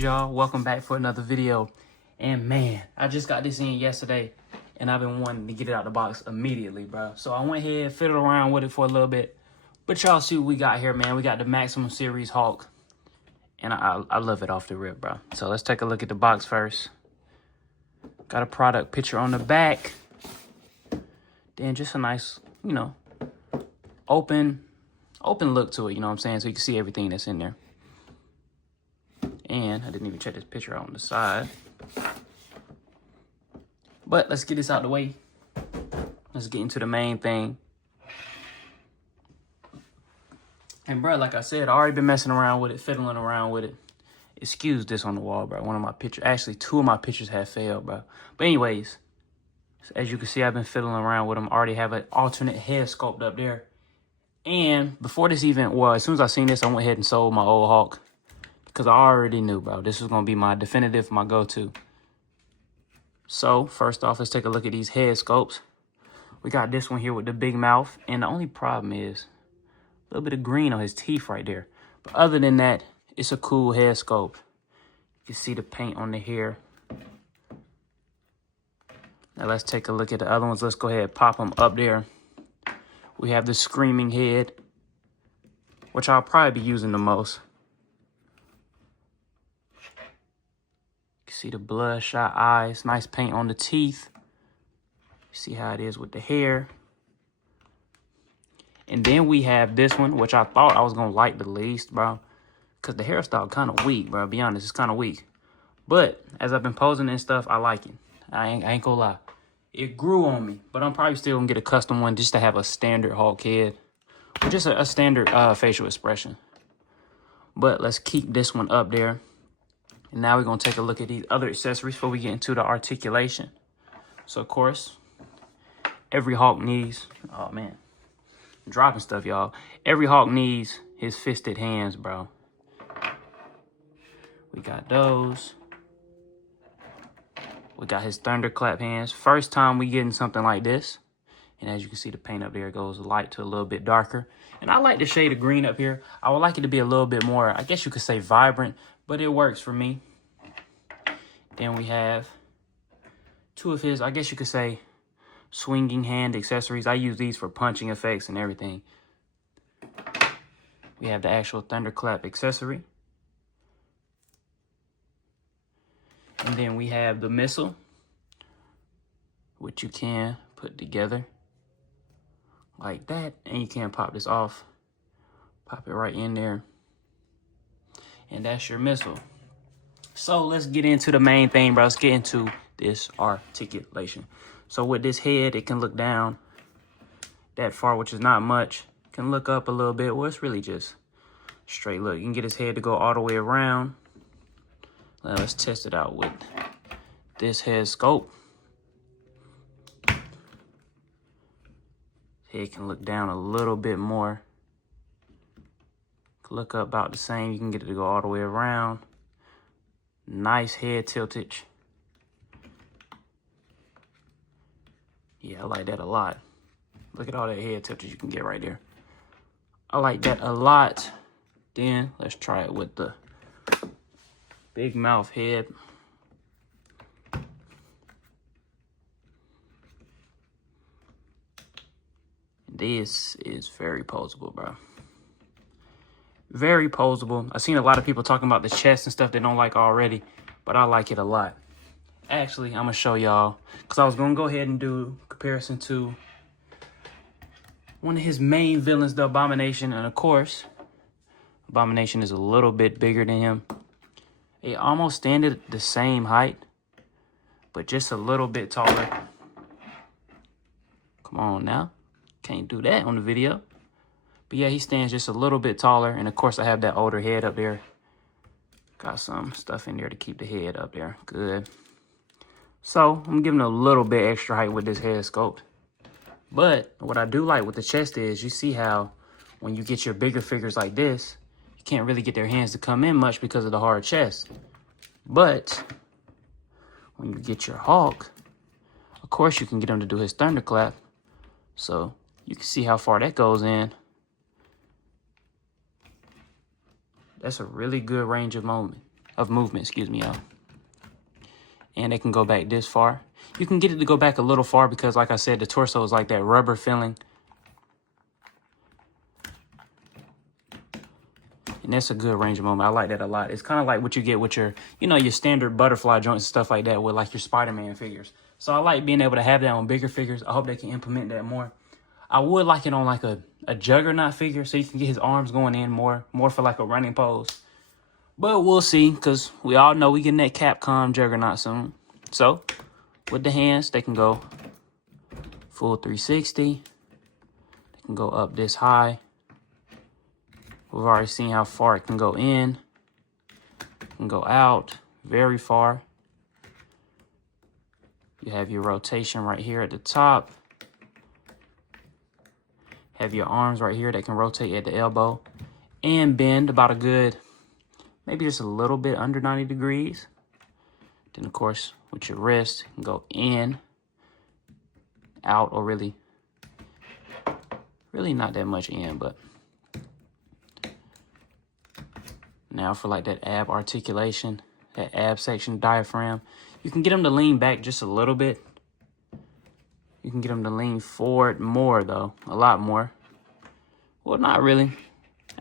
good, y'all? Welcome back for another video. And man, I just got this in yesterday and I've been wanting to get it out the box immediately, bro. So I went ahead, fiddled around with it for a little bit. But y'all see what we got here, man. We got the Maximum Series Hawk. And I love it off the rip, bro. So let's take a look at the box first. Got a product picture on the back. Then just a nice, you know, open look to it, you know what I'm saying? So you can see everything that's in there. And I didn't even check this picture out on the side. But let's get this out the way. Let's get into the main thing. And bro, like I said, I already been messing around with it, fiddling around with it. Excuse this on the wall, bro. One of my pictures, actually 2 of my pictures have failed, bro. But anyways, as you can see, I've been fiddling around with them. I already have an alternate head sculpt up there. And before this even, well, as soon as I seen this, I went ahead and sold my old Hawk. Because I already knew, bro, this was going to be my definitive, my go-to. So, first off, let's take a look at these head sculpts. We got this one here with the big mouth. And the only problem is a little bit of green on his teeth right there. But other than that, it's a cool head sculpt. You can see the paint on the hair. Now, let's take a look at the other ones. Let's go ahead and pop them up there. We have the screaming head, which I'll probably be using the most. See the bloodshot eyes, nice paint on the teeth. See how it is with the hair. And then we have this one, which I thought I was gonna like the least, bro. Cause the hairstyle kind of weak, bro. I'll be honest, it's kind of weak. But as I've been posing and stuff, I like it. I ain't gonna lie. It grew on me, but I'm probably still gonna get a custom one just to have a standard Hawk head. Or just a standard facial expression. But let's keep this one up there. And now we're going to take a look at these other accessories before we get into the articulation. So, of course, every Hawk needs... Oh, man. I'm dropping stuff, y'all. Every Hawk needs his fisted hands, bro. We got those. We got his thunderclap hands. First time we getting something like this. And as you can see, the paint up there goes light to a little bit darker. And I like the shade of green up here. I would like it to be a little bit more, I guess you could say vibrant. But it works for me. Then we have 2 of his, I guess you could say, swinging hand accessories. I use these for punching effects and everything. We have the actual thunderclap accessory. And then we have the missile, which you can put together like that. And you can pop this off. Pop it right in there. And that's your missile. So let's get into the main thing, bro. Let's get into this articulation. So with this head, it can look down that far, which is not much. It can look up a little bit. Well, it's really just straight look. You can get his head to go all the way around. Now let's test it out with this head sculpt. Head can look down a little bit more. Look up about the same. You can get it to go all the way around. Nice head tiltage. Yeah, I like that a lot. Look at all that head tiltage you can get right there. I like that a lot. Then let's try it with the big mouth head. This is very posable, bro. Very posable. I've seen a lot of people talking about the chest and stuff they don't like already, but I like it a lot. Actually, I'm going to show y'all, because I was going to go ahead and do comparison to one of his main villains, the Abomination. And of course, Abomination is a little bit bigger than him. They almost stand at the same height, but just a little bit taller. Come on now. Can't do that on the video. But yeah, he stands just a little bit taller. And of course, I have that older head up there. Got some stuff in there to keep the head up there. Good. So, I'm giving a little bit extra height with this head sculpt. But what I do like with the chest is, you see how when you get your bigger figures like this, you can't really get their hands to come in much because of the hard chest. But when you get your Hawk, of course, you can get him to do his thunderclap. So, you can see how far that goes in. That's a really good range of movement. of movement, excuse me, y'all. And it can go back this far. You can get it to go back a little far because, like I said, the torso is like that rubber feeling. And that's a good range of movement. I like that a lot. It's kind of like what you get with your, you know, your standard butterfly joints and stuff like that with like your Spider-Man figures. So I like being able to have that on bigger figures. I hope they can implement that more. I would like it on like a Juggernaut figure so you can get his arms going in more for like a running pose. But we'll see, because we all know we getting that Capcom Juggernaut soon. So with the hands, they can go full 360. They can go up this high. We've already seen how far it can go in. It can go out very far. You have your rotation right here at the top. Have your arms right here that can rotate at the elbow and bend about a good, maybe just a little bit under 90 degrees. Then, of course, with your wrist, you can go in, out, or really not that much in, but now for like that ab articulation, that ab section diaphragm, you can get them to lean back just a little bit. You can get them to lean forward more, though. A lot more. Well, not really.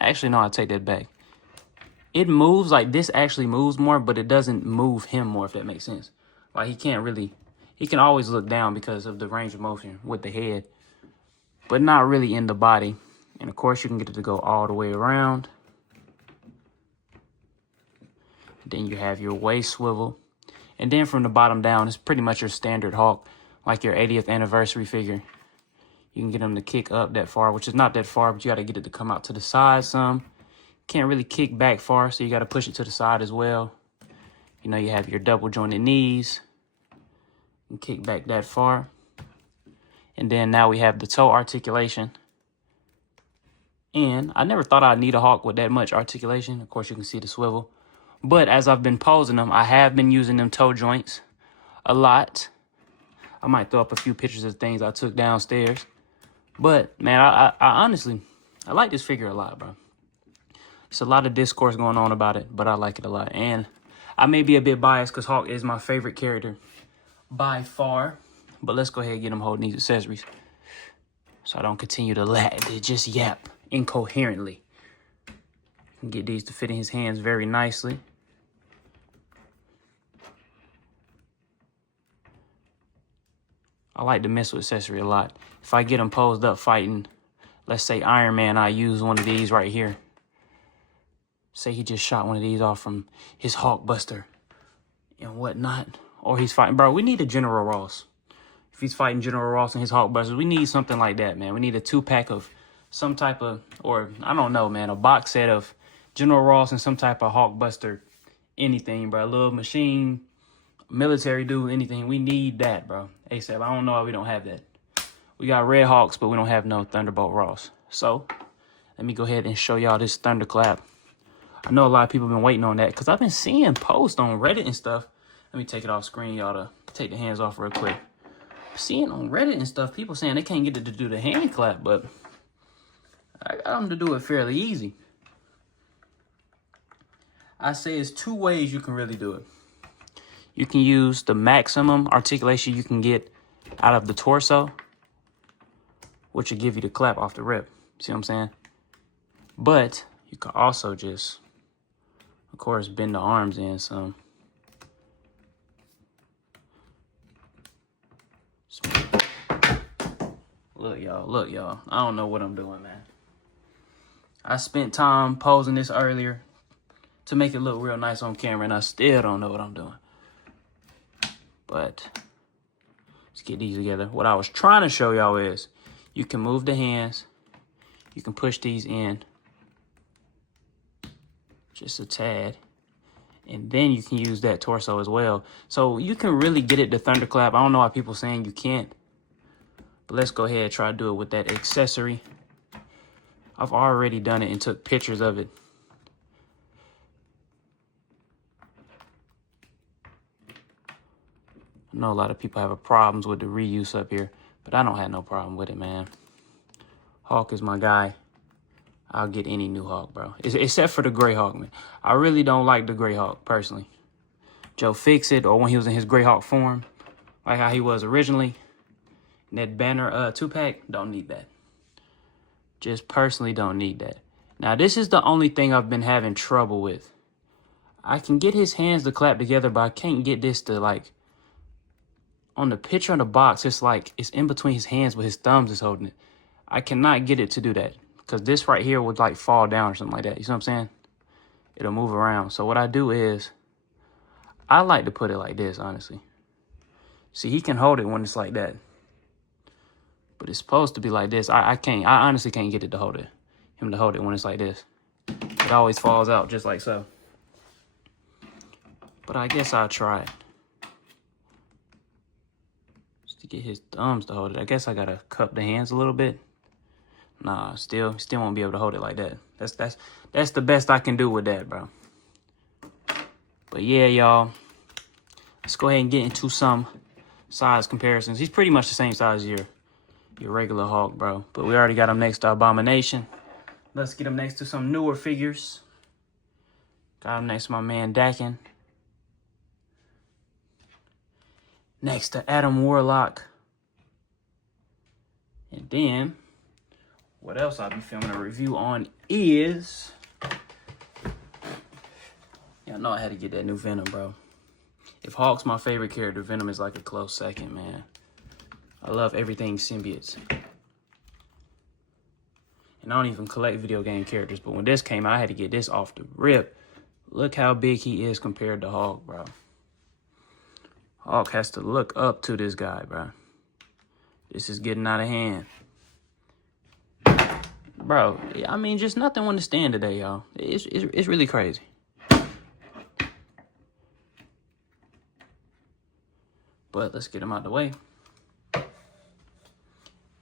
Actually, no, I take that back. It moves, like this actually moves more, but it doesn't move him more, if that makes sense. Like he can always look down because of the range of motion with the head, but not really in the body. And of course, you can get it to go all the way around. Then you have your waist swivel. And then from the bottom down, it's pretty much your standard Hulk, like your 80th anniversary figure. You can get them to kick up that far, which is not that far, but you got to get it to come out to the side some. Can't really kick back far, so you got to push it to the side as well. You know, you have your double jointed knees. And kick back that far. And then now we have the toe articulation. And I never thought I'd need a Hulk with that much articulation. Of course, you can see the swivel. But as I've been posing them, I have been using them toe joints a lot. I might throw up a few pictures of things I took downstairs. But, man, I honestly, I like this figure a lot, bro. There's a lot of discourse going on about it, but I like it a lot. And I may be a bit biased because Hulk is my favorite character by far. But let's go ahead and get him holding these accessories so I don't continue to just yap incoherently. Get these to fit in his hands very nicely. I like the missile accessory a lot. If I get him posed up fighting, let's say Iron Man, I use one of these right here. Say he just shot one of these off from his Hulkbuster and whatnot. Or he's fighting, bro, we need a General Ross. If he's fighting General Ross and his Hulkbusters, we need something like that, man. We need a 2-pack of some type of, or I don't know, man, a box set of General Ross and some type of Hulkbuster, anything, bro. A little machine, military dude, anything. We need that, bro. ASAP. I don't know why we don't have that. We got Red Hawks, but we don't have no Thunderbolt Ross. So, let me go ahead and show y'all this Thunderclap. I know a lot of people have been waiting on that because I've been seeing posts on Reddit and stuff. Let me take it off screen, y'all, to take the hands off real quick. Seeing on Reddit and stuff, people saying they can't get it to do the hand clap, but I got them to do it fairly easy. I say it's 2 ways you can really do it. You can use the maximum articulation you can get out of the torso, which will give you the clap off the rip. See what I'm saying? But you can also just, of course, bend the arms in some. Look, y'all. I don't know what I'm doing, man. I spent time posing this earlier to make it look real nice on camera, and I still don't know what I'm doing. But let's get these together. What I was trying to show y'all is you can move the hands. You can push these in just a tad. And then you can use that torso as well. So you can really get it to thunderclap. I don't know why people saying you can't. But let's go ahead and try to do it with that accessory. I've already done it and took pictures of it. I know a lot of people have problems with the reuse up here, but I don't have no problem with it, man. Hulk is my guy. I'll get any new Hulk, bro. Except for the Grey Hulk, man. I really don't like the Grey Hulk, personally. Joe Fix-It, or when he was in his Grey Hulk form, like how he was originally. That Banner 2-pack, don't need that. Just personally don't need that. Now, this is the only thing I've been having trouble with. I can get his hands to clap together, but I can't get this to, like, on the picture on the box, it's like it's in between his hands, but his thumbs is holding it. I cannot get it to do that because this right here would, like, fall down or something like that. You see what I'm saying? It'll move around. So what I do is I like to put it like this, honestly. See, he can hold it when it's like that. But it's supposed to be like this. I honestly can't get it to hold it. Him to hold it when it's like this. It always falls out just like so. But I guess I'll try it. Just to get his thumbs to hold it. I guess I gotta cup the hands a little bit. Nah, still won't be able to hold it like that. That's the best I can do with that, bro. But yeah, y'all. Let's go ahead and get into some size comparisons. He's pretty much the same size as your regular Hulk, bro. But we already got him next to Abomination. Let's get him next to some newer figures. Got him next to my man Dakin. Next to Adam Warlock. And then, what else I'll be filming a review on is... Yeah, I know I had to get that new Venom, bro. If Hulk's my favorite character, Venom is like a close second, man. I love everything symbiotes. And I don't even collect video game characters, but when this came out, I had to get this off the rip. Look how big he is compared to Hulk, bro. Hulk has to look up to this guy, bro. This is getting out of hand. Bro, I mean, just nothing to stand today, y'all. It's really crazy. But let's get him out the way.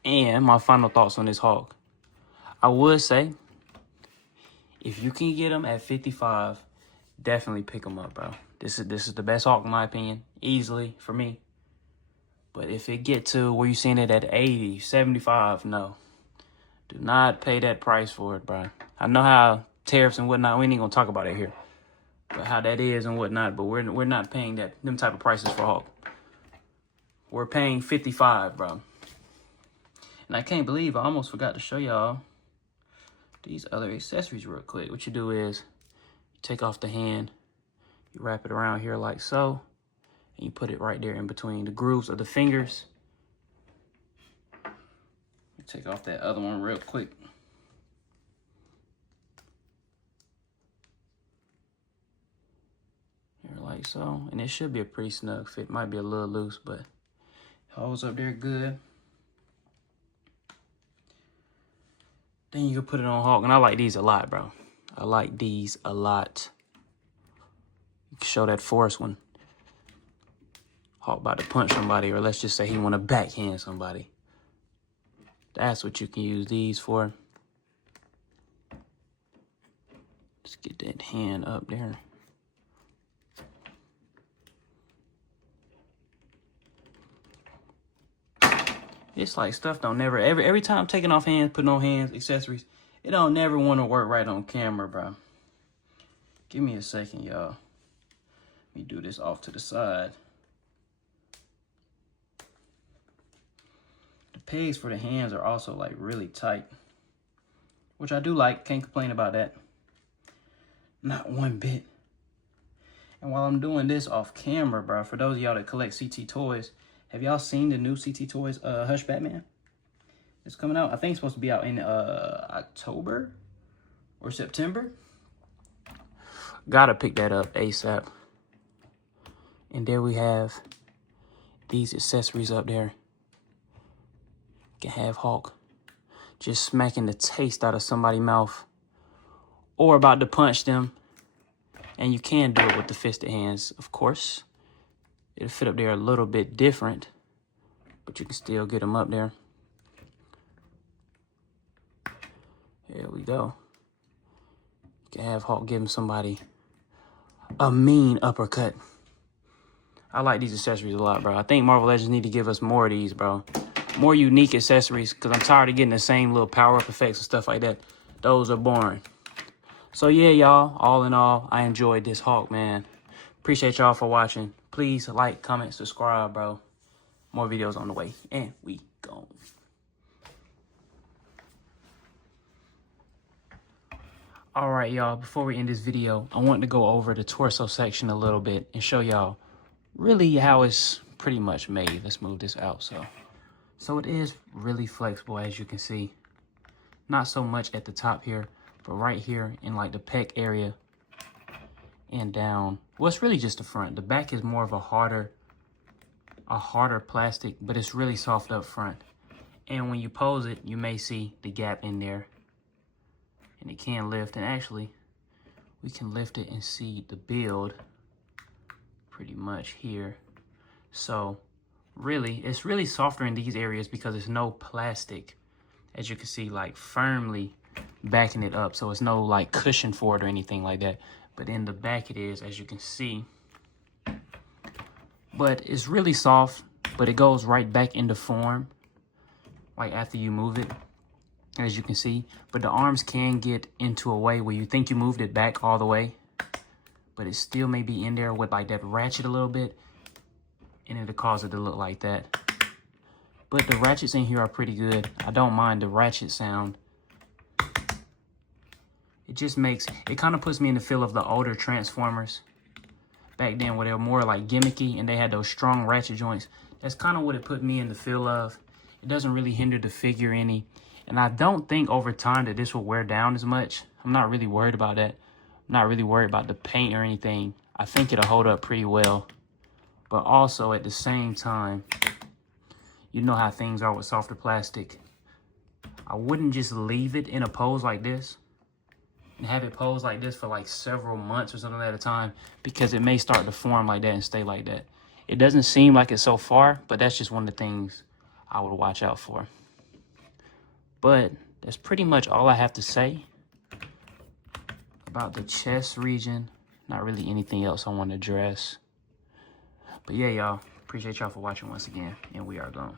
And my final thoughts on this Hulk. I would say, if you can get him at 55, definitely pick him up, bro. This is the best Hulk in my opinion, easily for me. But if it get to where you're seeing it at 80, 75, no. Do not pay that price for it, bro. I know how tariffs and whatnot, we ain't gonna talk about it here. But how that is and whatnot, but we're not paying them type of prices for Hulk. We're paying 55, bro. And I can't believe I almost forgot to show y'all these other accessories real quick. What you do is you take off the hand, you wrap it around here like so, and you put it right there in between the grooves of the fingers. You take off that other one real quick. Here like so, and it should be a pretty snug fit. Might be a little loose, but holds up there good. Then you can put it on Hulk, and I like these a lot, bro. I like these a lot. You can show that Force one. Hulk about to punch somebody, or let's just say he want to backhand somebody. That's what you can use these for. Let's get that hand up there. It's like stuff don't never, every time I'm taking off hands, putting on hands, accessories, it don't never want to work right on camera, bro. Give me a second, y'all. Let me do this off to the side. The pegs for the hands are also like really tight, which I do like, can't complain about that. Not one bit. And while I'm doing this off camera, bro, for those of y'all that collect CT toys, have y'all seen the new CT Toys Hush Batman? It's coming out. I think it's supposed to be out in October or September. Gotta pick that up ASAP. And there we have these accessories up there. You can have Hulk just smacking the taste out of somebody's mouth or about to punch them. And you can do it with the fisted hands, of course. It'll fit up there a little bit different, but you can still get them up there. There we go. You can have Hulk giving somebody a mean uppercut. I like these accessories a lot, bro. I think Marvel Legends need to give us more of these, bro. More unique accessories, because I'm tired of getting the same little power-up effects and stuff like that. those are boring. So yeah, y'all, all in all, I enjoyed this haul, man. Appreciate y'all for watching. Please like, comment, subscribe, bro. More videos on the way, and we gone. All right, y'all, before we end this video, I want to go over the torso section a little bit and show y'all really how it's pretty much made. Let's move this out. So it is really flexible, as you can see. Not so much at the top here, but right here in like the pec area and down. Well, it's really just the front. The back is more of a harder plastic, but it's really soft up front. And when you pose it, you may see the gap in there. And it can lift, and actually we can lift it and see the build pretty much here. So really, it's really softer in these areas because there's no plastic, as you can see, like firmly backing it up. So it's no like cushion for it or anything like that. But in the back it is, as you can see. But it's really soft, but it goes right back into form, like after you move it, as you can see. But the arms can get into a way where you think you moved it back all the way, but it still may be in there with like that ratchet a little bit, and it'll cause it to look like that. But the ratchets in here are pretty good. I don't mind the ratchet sound. It just makes, it kind of puts me in the feel of the older Transformers back then, where they were more like gimmicky and they had those strong ratchet joints. That's kind of what it put me in the feel of. It doesn't really hinder the figure any. And I don't think over time that this will wear down as much. I'm not really worried about that. I'm not really worried about the paint or anything. I think it'll hold up pretty well. But also at the same time, you know how things are with softer plastic. I wouldn't just leave it in a pose like this and have it pose like this for like several months or something at a time, because it may start to form like that and stay like that. It doesn't seem like it so far, but that's just one of the things I would watch out for. But that's pretty much all I have to say about the chest region. Not really anything else I want to address. But yeah, y'all, appreciate y'all for watching once again, and we are gone.